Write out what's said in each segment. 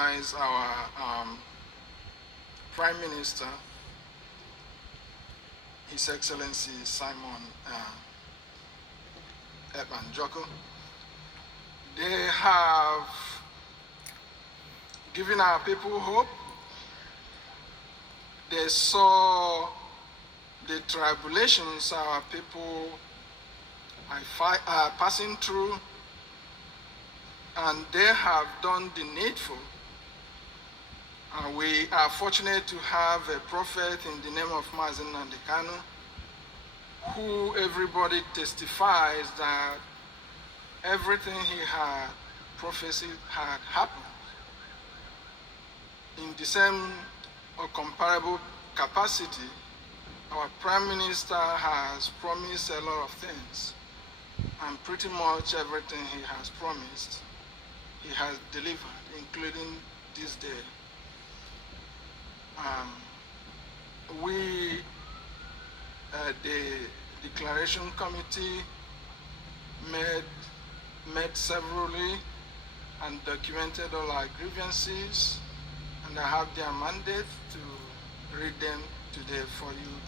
Our Prime Minister, His Excellency Simon Ebanjoko. They have given our people hope. They saw the tribulations our people are passing through, and they have done the needful. We are fortunate to have a prophet in the name of Mazen Nandekano, who everybody testifies that everything he had prophesied had happened in the same or comparable capacity. Our Prime Minister has promised a lot of things, and pretty much everything he has promised, he has delivered, including this day. We, the Declaration Committee, met severally and documented all our grievances, and I have their mandate to read them today for you,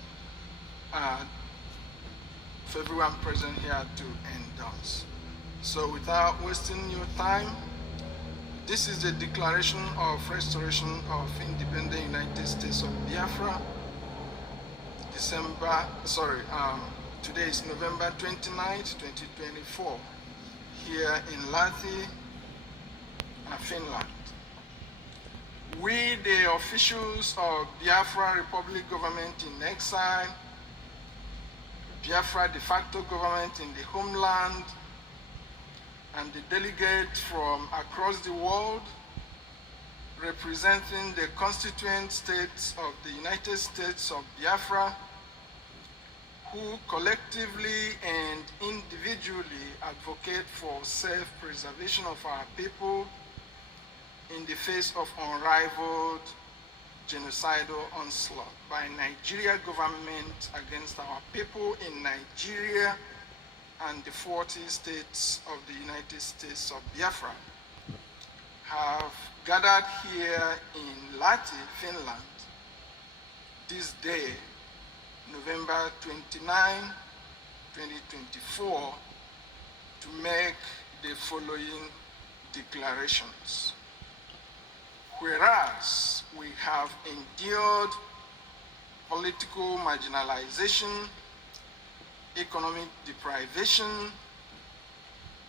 for everyone present here to endorse. So without wasting your time, this is the Declaration of Restoration of Independent United States of Biafra. Today is November 29th, 2024, here in Lahti, Finland. We, the officials of Biafra Republic Government in exile, Biafra de facto government in the homeland, and the delegates from across the world representing the constituent states of the United States of Biafra, who collectively and individually advocate for self-preservation of our people in the face of unrivaled genocidal onslaught by Nigeria government against our people in Nigeria and the 40 states of the United States of Biafra, have gathered here in Lahti, Finland, this day, November 29, 2024, to make the following declarations. Whereas we have endured political marginalization, economic deprivation,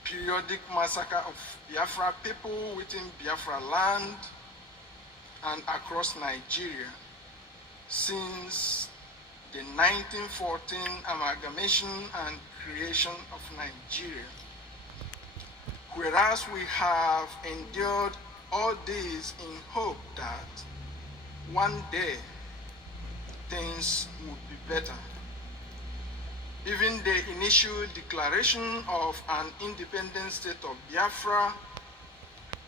periodic massacre of Biafra people within Biafra land and across Nigeria since the 1914 amalgamation and creation of Nigeria. Whereas we have endured all this in hope that one day things would be better. Even the initial declaration of an independent state of Biafra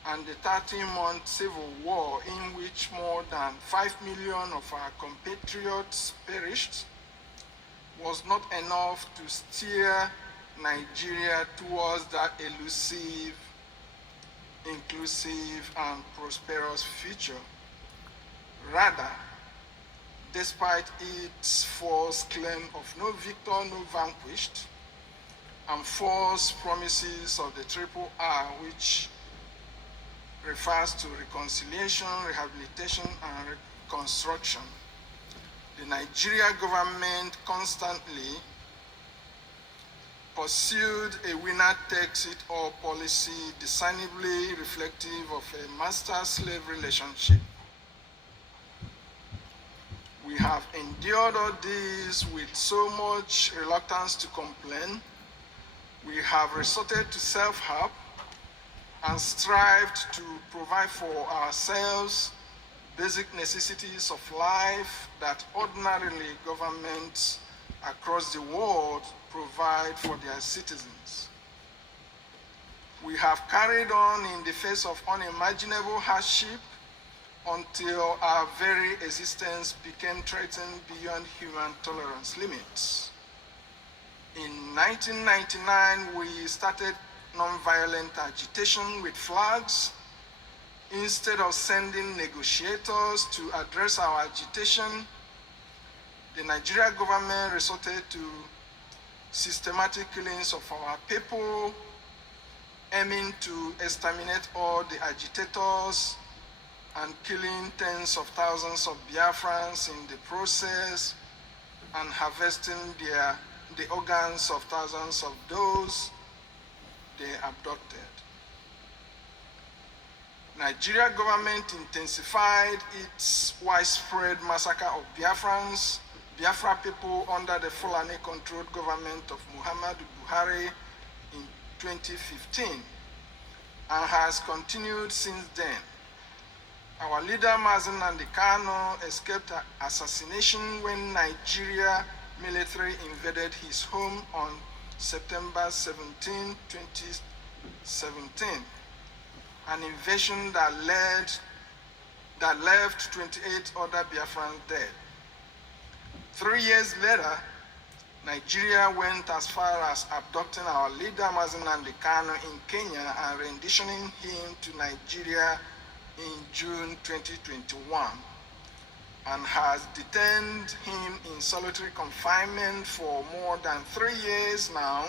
and the 13-month civil war in which more than 5 million of our compatriots perished was not enough to steer Nigeria towards that elusive, inclusive, and prosperous future. Rather, despite its false claim of no victor, no vanquished, and false promises of the Triple R, which refers to reconciliation, rehabilitation, and reconstruction, the Nigeria government constantly pursued a winner-takes-it-all policy discernibly reflective of a master-slave relationship. We have endured all this with so much reluctance to complain. We have resorted to self-help and strived to provide for ourselves basic necessities of life that ordinarily governments across the world provide for their citizens. We have carried on in the face of unimaginable hardship until our very existence became threatened beyond human tolerance limits. In 1999, we started nonviolent agitation with flags Instead of sending negotiators to address our agitation, the Nigeria government resorted to systematic killings of our people, aiming to exterminate all the agitators and killing tens of thousands of Biafrans in the process, and harvesting the organs of thousands of those they abducted. Nigeria government intensified its widespread massacre of Biafra people under the Fulani-controlled government of Muhammadu Buhari in 2015, and has continued since then. Our leader Mazen Nnamdi Kanu escaped assassination when Nigeria military invaded his home on September 17, 2017, an invasion that left 28 other Biafrans dead. 3 years later, Nigeria went as far as abducting our leader Mazen Nnamdi Kanu in Kenya and renditioning him to Nigeria in June 2021, and has detained him in solitary confinement for more than 3 years now,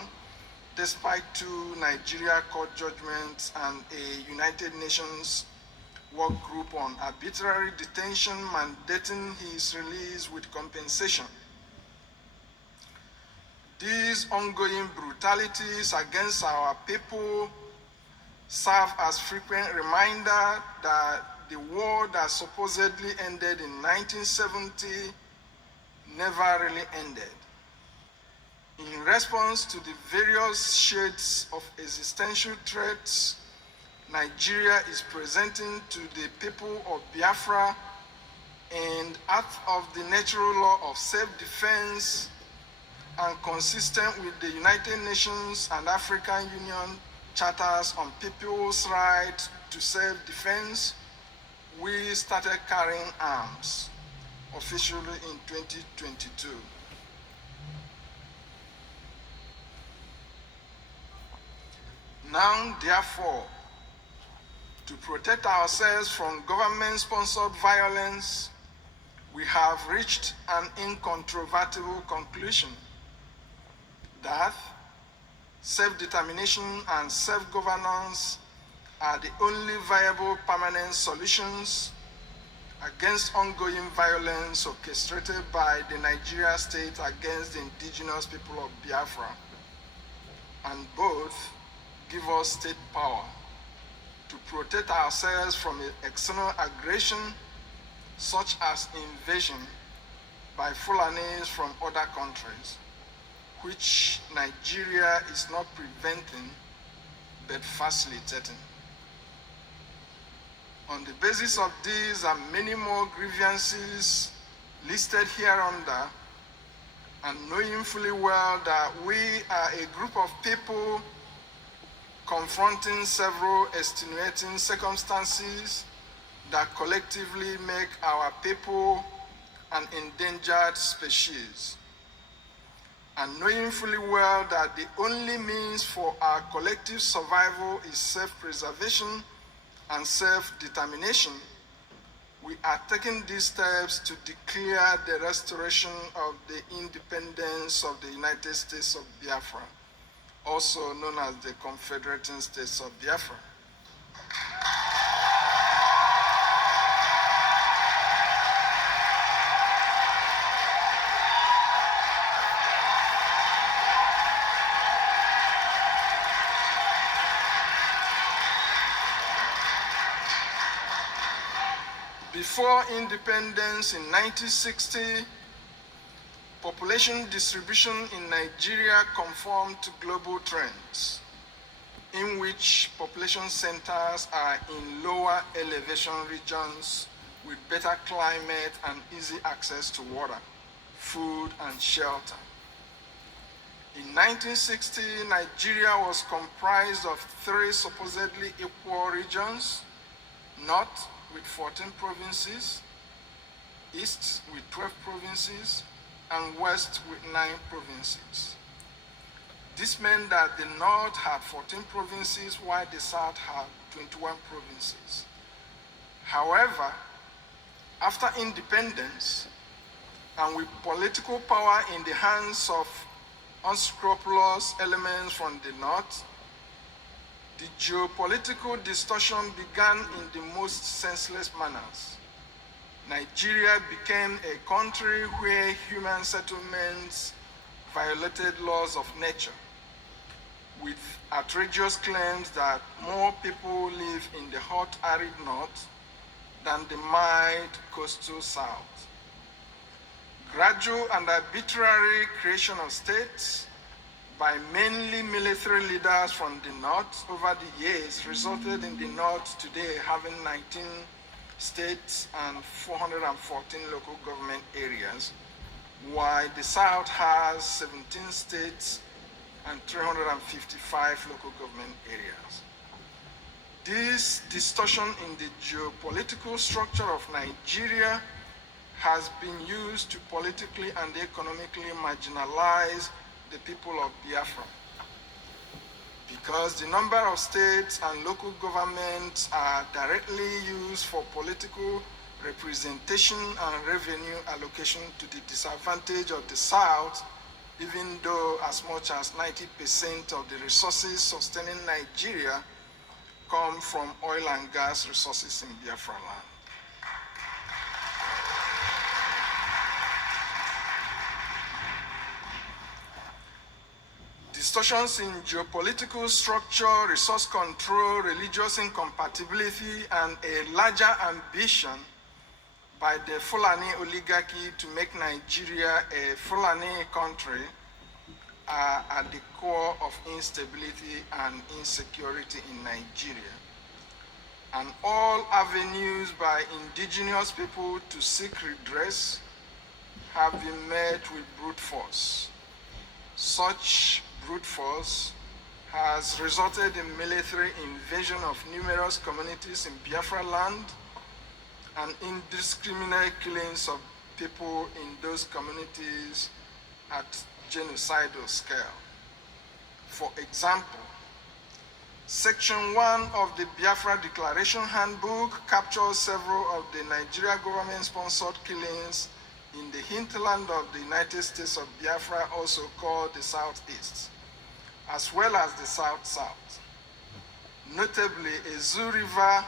despite 2 Nigeria court judgments and a United Nations work group on arbitrary detention mandating his release with compensation. These ongoing brutalities against our people serve as frequent reminder that the war that supposedly ended in 1970 never really ended. In response to the various shades of existential threats Nigeria is presenting to the people of Biafra, and act of the natural law of self-defense, and consistent with the United Nations and African Union charters on people's right to self-defense, we started carrying arms officially in 2022. Now, therefore, to protect ourselves from government-sponsored violence, we have reached an incontrovertible conclusion that self-determination and self-governance are the only viable permanent solutions against ongoing violence orchestrated by the Nigeria state against the indigenous people of Biafra, and both give us state power to protect ourselves from external aggression such as invasion by Fulanis from other countries, which Nigeria is not preventing but facilitating. On the basis of these and many more grievances listed hereunder, and knowing fully well that we are a group of people confronting several extenuating circumstances that collectively make our people an endangered species, and knowing fully well that the only means for our collective survival is self-preservation and self-determination, we are taking these steps to declare the restoration of the independence of the United States of Biafra, also known as the Confederating States of Biafra. Before independence in 1960, population distribution in Nigeria conformed to global trends, in which population centers are in lower elevation regions with better climate and easy access to water, food, and shelter. In 1960, Nigeria was comprised of 3 supposedly equal regions: North with 14 provinces, East with 12 provinces, and West with 9 provinces. This meant that the North had 14 provinces while the South had 21 provinces. However, after independence, and with political power in the hands of unscrupulous elements from the north, the geopolitical distortion began in the most senseless manners. Nigeria became a country where human settlements violated laws of nature, with outrageous claims that more people live in the hot, arid north than the mild coastal south. Gradual and arbitrary creation of states by mainly military leaders from the north over the years resulted in the north today having 19 states and 414 local government areas, while the south has 17 states and 355 local government areas. This distortion in the geopolitical structure of Nigeria has been used to politically and economically marginalize the people of Biafra. Because the number of states and local governments are directly used for political representation and revenue allocation to the disadvantage of the South, even though as much as 90% of the resources sustaining Nigeria come from oil and gas resources in Biafra land. Distortions in geopolitical structure, resource control, religious incompatibility, and a larger ambition by the Fulani oligarchy to make Nigeria a Fulani country are at the core of instability and insecurity in Nigeria. And all avenues by indigenous people to seek redress have been met with brute force. Such brute force has resulted in military invasion of numerous communities in Biafra land and indiscriminate killings of people in those communities at genocidal scale. For example, Section 1 of the Biafra Declaration Handbook captures several of the Nigeria government-sponsored killings in the hinterland of the United States of Biafra, also called the Southeast, as well as the South-South. Notably, Ezu River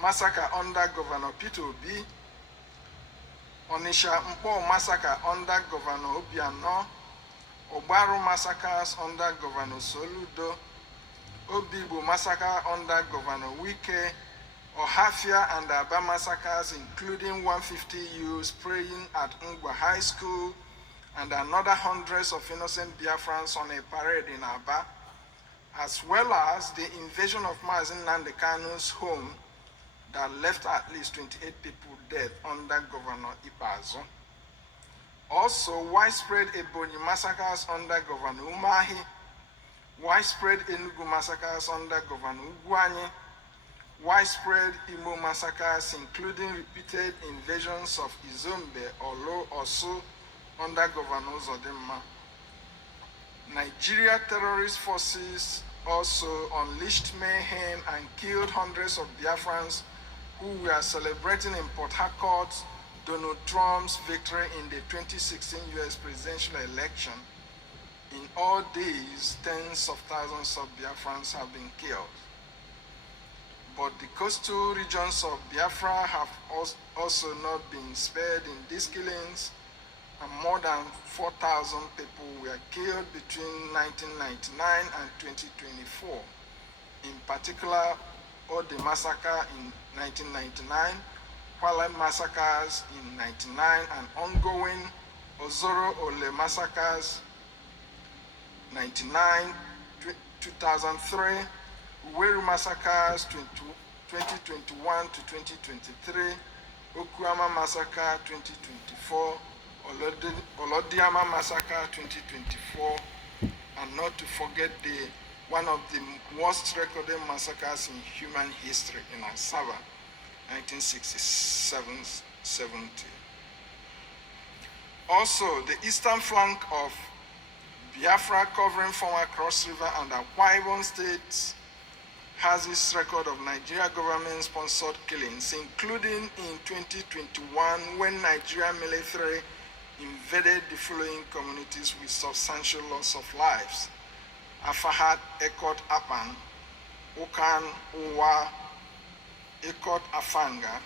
massacre under Governor Peter Obi, Onisha Mpo massacre under Governor Obiano, Obaru massacres under Governor Soludo, Obibo massacre under Governor Wike, Ohafia and Aba massacres, including 150 youths praying at Ngwa High School and another hundreds of innocent Biafrans on a parade in Aba, as well as the invasion of Mazin Nnamdi Kanu's home that left at least 28 people dead under Governor Ipazo. Also, widespread Ebonyi massacres under Governor Umahi, widespread Enugu massacres under Governor Ugwuanyi, widespread Imo massacres, including repeated invasions of Izombe, Olo, Osu, under Governor Zodimma. Nigeria terrorist forces also unleashed mayhem and killed hundreds of Biafrans who were celebrating in Port Harcourt Donald Trump's victory in the 2016 US presidential election. In all days, tens of thousands of Biafrans have been killed. But the coastal regions of Biafra have also not been spared in these killings, and more than 4,000 people were killed between 1999 and 2024. In particular, Ode massacre in 1999, Kwale massacres in 1999, and ongoing Ozoro Ole massacres 1999, 2003, Uweru massacres 2021 to 2023, Okuama massacre 2024, Olodiama massacre 2024, and not to forget one of the worst recorded massacres in human history in Asaba, 1967-70. Also, the eastern flank of Biafra, covering former Cross River and Akwa Ibom states, has its record of Nigeria government-sponsored killings, including in 2021 when Nigeria military invaded the following communities with substantial loss of lives: Afahat, Ekot, Apan, Ukan, Uwa, Ekot, Afanga,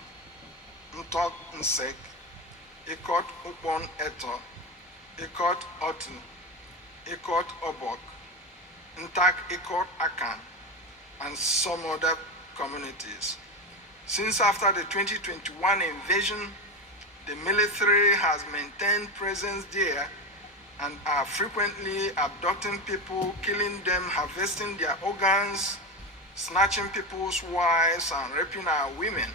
Ntok, Nsek, Ekot, Upon, Eto, Ekot, Otu, Ekot, Obok, Ntak, Ekot, Akan, and some other communities. Since after the 2021 invasion, the military has maintained presence there and are frequently abducting people, killing them, harvesting their organs, snatching people's wives, and raping our women.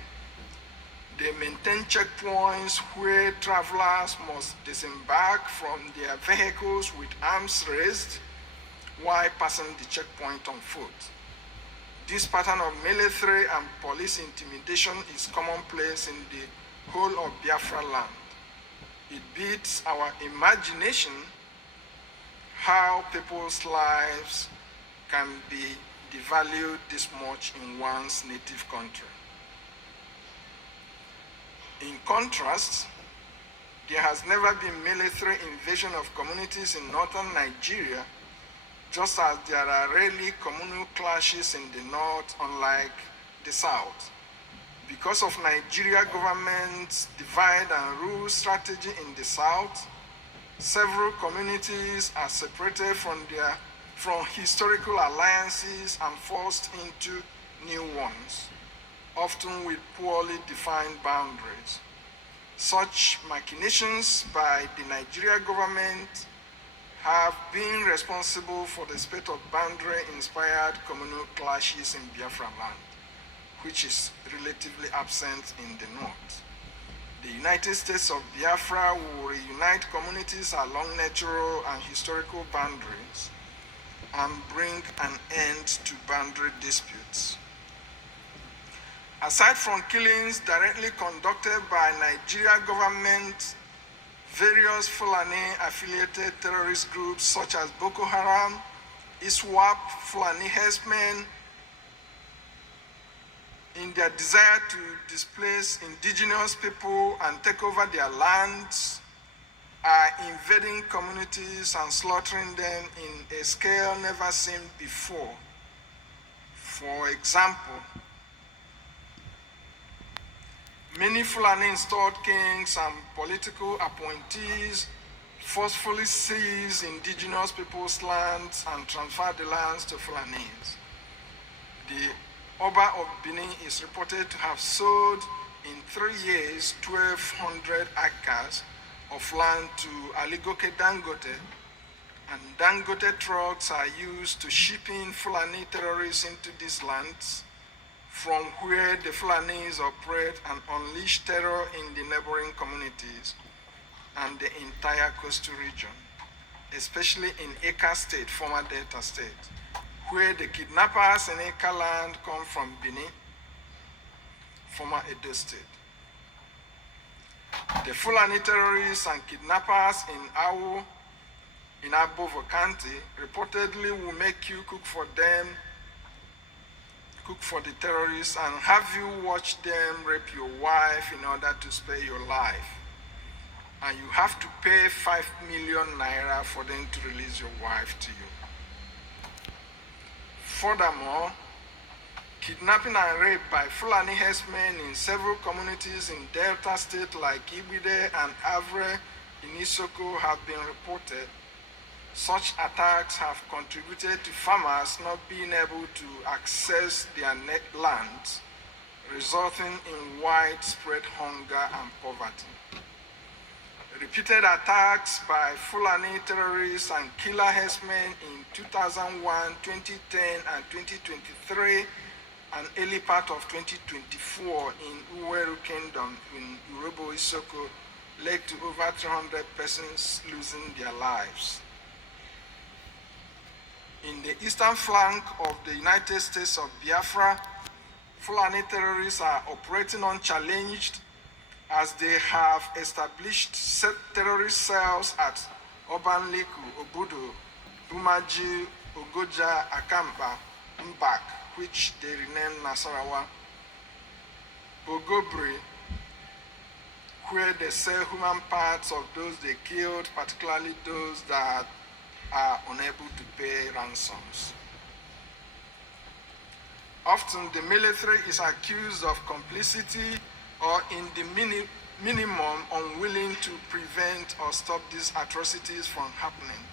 They maintain checkpoints where travelers must disembark from their vehicles with arms raised while passing the checkpoint on foot. This pattern of military and police intimidation is commonplace in the whole of Biafra land. It beats our imagination how people's lives can be devalued this much in one's native country. In contrast, there has never been military invasion of communities in northern Nigeria, just as there are rarely communal clashes in the north, unlike the south. Because of Nigeria government's divide and rule strategy in the south, several communities are separated from historical alliances and forced into new ones, often with poorly defined boundaries. Such machinations by the Nigeria government have been responsible for the spate of boundary-inspired communal clashes in Biafra land, which is relatively absent in the north. The United States of Biafra will reunite communities along natural and historical boundaries and bring an end to boundary disputes. Aside from killings directly conducted by Nigeria government, various Fulani-affiliated terrorist groups such as Boko Haram, ISWAP, Fulani herdsmen, in their desire to displace indigenous people and take over their lands, are invading communities and slaughtering them in a scale never seen before. For example, many Fulani installed kings and political appointees forcefully seize indigenous people's lands and transfer the lands to Fulanis. The Oba of Benin is reported to have sold in 3 years 1,200 acres of land to Aligoke Dangote, and Dangote trucks are used to ship in Fulani terrorists into these lands, from where the Fulanis operate and unleash terror in the neighboring communities and the entire coastal region, especially in Eka State, former Delta State, where the kidnappers in Eka land come from Benin, former Edo State. The Fulani terrorists and kidnappers in Awo, in Abovo County, reportedly will make you cook for the terrorists and have you watch them rape your wife in order to spare your life. And you have to pay 5 million naira for them to release your wife to you. Furthermore, kidnapping and rape by Fulani herdsmen in several communities in Delta State like Ibide and Avre in Isoko have been reported. Such attacks have contributed to farmers not being able to access their lands, resulting in widespread hunger and poverty. Repeated attacks by Fulani terrorists and killer herdsmen in 2001, 2010, and 2023, and early part of 2024 in Uweru Kingdom in Urobo Isoko led to over 300 persons losing their lives. In the eastern flank of the United States of Biafra, Fulani terrorists are operating unchallenged as they have established terrorist cells at Obanliku, Obudu, Umaji, Ogoja, Akampa, Mbak, which they renamed Nasarawa, Bogobri, where they sell human parts of those they killed, particularly those that are unable to pay ransoms. Often the military is accused of complicity or in the minimum unwilling to prevent or stop these atrocities from happening.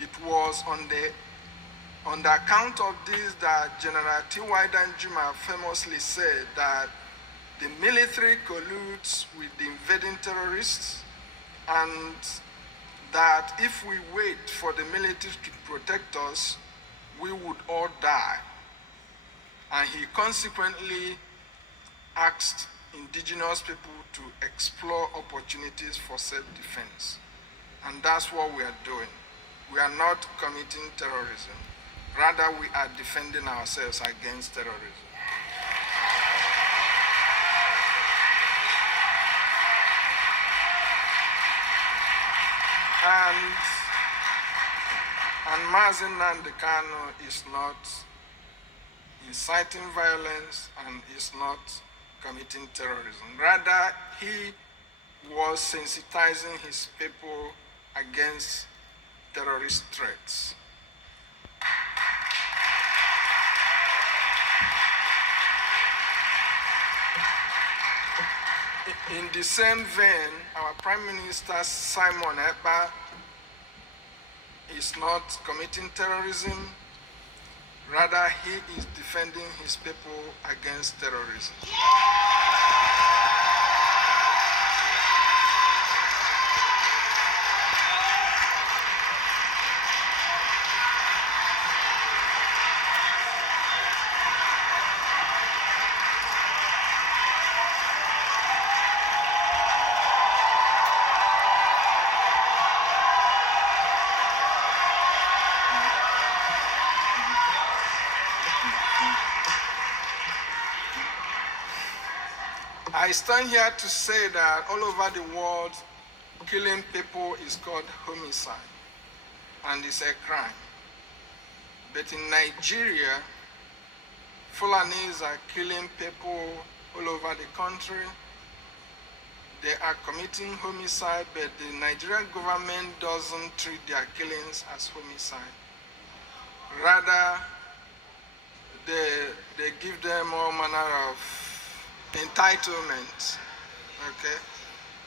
It was on the account of this that General T.Y. Danjuma famously said that the military colludes with the invading terrorists, and that if we wait for the military to protect us, we would all die. And he consequently asked indigenous people to explore opportunities for self-defense. And that's what we are doing. We are not committing terrorism. Rather, we are defending ourselves against terrorism. And Mazi Nnamdi Kanu is not inciting violence and is not committing terrorism. Rather, he was sensitizing his people against terrorist threats. In the same vein, our Prime Minister Simon Ekpa is not committing terrorism. Rather, he is defending his people against terrorism. I stand here to say that all over the world, killing people is called homicide, and it's a crime. But in Nigeria, Fulanis are killing people all over the country. They are committing homicide, but the Nigerian government doesn't treat their killings as homicide. Rather, they give them all manner of entitlement, okay?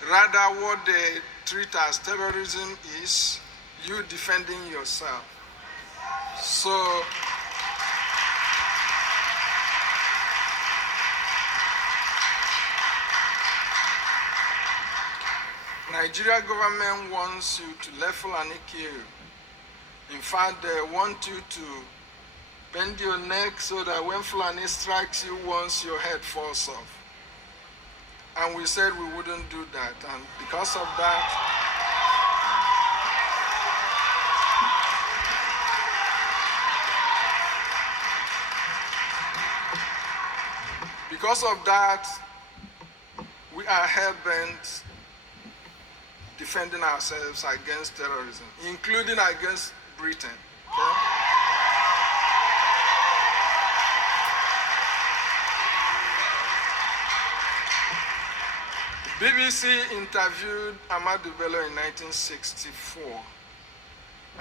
Rather, what they treat as terrorism is you defending yourself. So, Nigeria government wants you to let Fulani kill you. In fact, they want you to bend your neck so that when Fulani strikes you once, your head falls off. And we said we wouldn't do that. And because of that, we are hell-bent defending ourselves against terrorism, including against Britain. Okay? BBC interviewed Ahmadu Bello in 1964,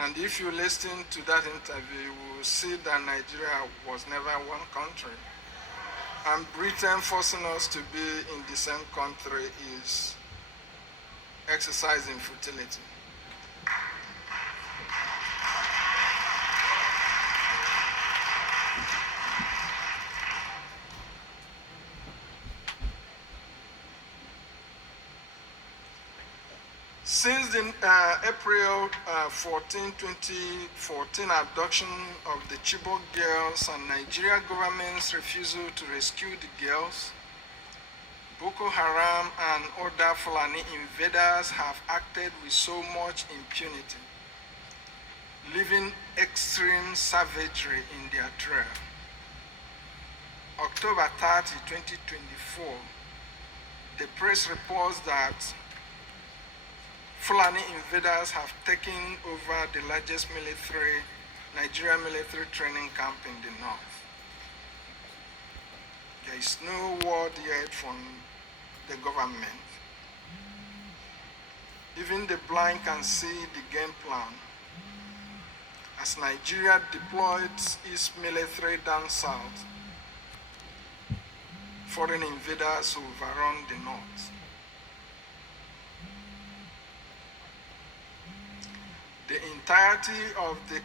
and if you listen to that interview, you will see that Nigeria was never one country, and Britain forcing us to be in the same country is exercising futility. Since the April 14, 2014 abduction of the Chibok girls and Nigeria government's refusal to rescue the girls, Boko Haram and other Fulani invaders have acted with so much impunity, leaving extreme savagery in their trail. October 30, 2024, the press reports that Fulani invaders have taken over the largest Nigerian military training camp in the north. There is no word yet from the government. Even the blind can see the game plan. As Nigeria deployed its military down south, foreign invaders overrun the north. The entirety of the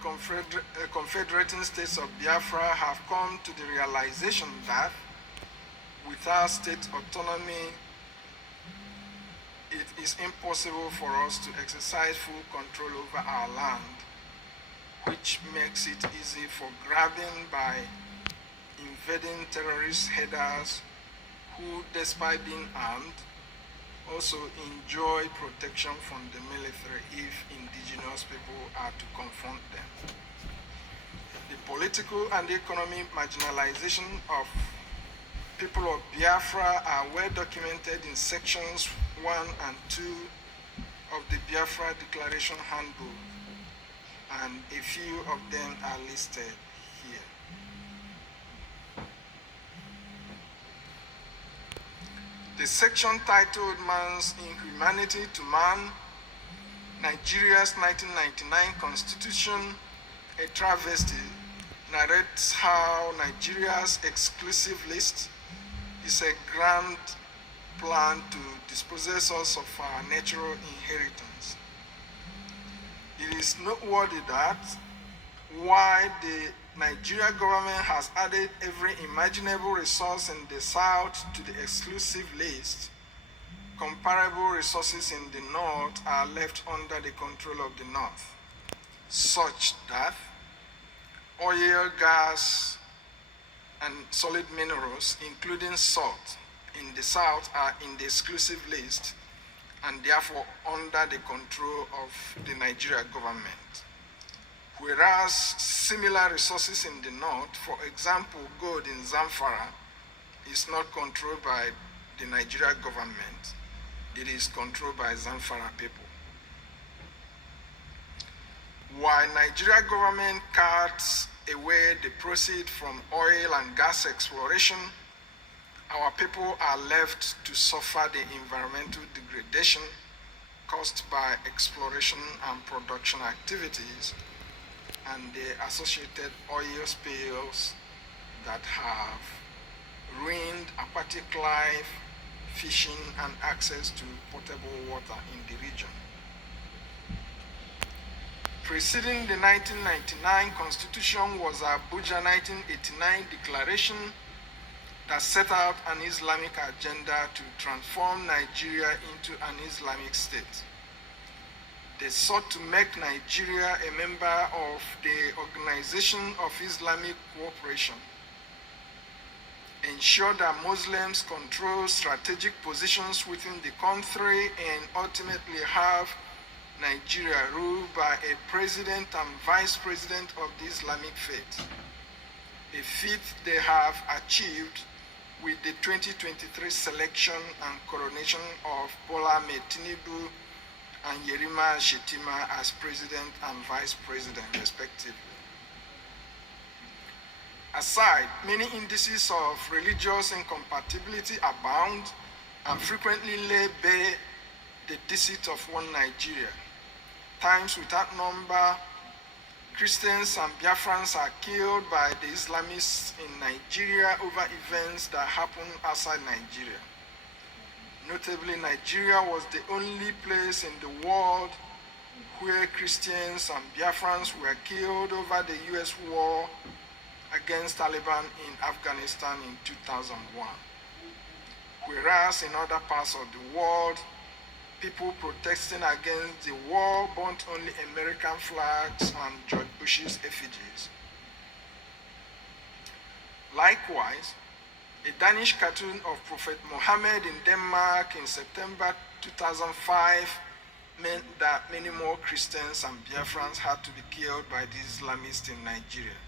confederating states of Biafra have come to the realization that without state autonomy, it is impossible for us to exercise full control over our land, which makes it easy for grabbing by invading terrorist headers who, despite being armed, also enjoy protection from the military if indigenous people are to confront them. The political and economic marginalization of people of Biafra are well documented in sections 1 and 2 of the Biafra Declaration Handbook, and a few of them are listed here. The section titled Man's Inhumanity to Man, Nigeria's 1999 Constitution, a travesty, narrates how Nigeria's exclusive list is a grand plan to dispossess us of our natural inheritance. It is noteworthy that while the Nigeria government has added every imaginable resource in the south to the exclusive list, comparable resources in the north are left under the control of the north, such that oil, gas, and solid minerals, including salt, in the south are in the exclusive list and therefore under the control of the Nigeria government. Whereas similar resources in the north, for example, gold in Zamfara, is not controlled by the Nigeria government, it is controlled by Zamfara people. While Nigeria government cuts away the proceeds from oil and gas exploration, our people are left to suffer the environmental degradation caused by exploration and production activities and the associated oil spills that have ruined aquatic life, fishing, and access to potable water in the region. Preceding the 1999 Constitution was Abuja 1989 Declaration that set out an Islamic agenda to transform Nigeria into an Islamic state. They sought to make Nigeria a member of the Organization of Islamic Cooperation, ensure that Muslims control strategic positions within the country, and ultimately have Nigeria ruled by a president and vice president of the Islamic faith, a feat they have achieved with the 2023 selection and coronation of Bola Ahmed Tinubu and Yerima Shetima as president and vice president, respectively. Aside, many indices of religious incompatibility abound and frequently lay bare the deceit of one Nigeria. Times without number, Christians and Biafrans are killed by the Islamists in Nigeria over events that happen outside Nigeria. Notably, Nigeria was the only place in the world where Christians and Biafrans were killed over the US war against Taliban in Afghanistan in 2001. Whereas in other parts of the world, people protesting against the war burnt only American flags and George Bush's effigies. Likewise, a Danish cartoon of Prophet Muhammad in Denmark in September 2005 meant that many more Christians and Biafrans had to be killed by the Islamists in Nigeria.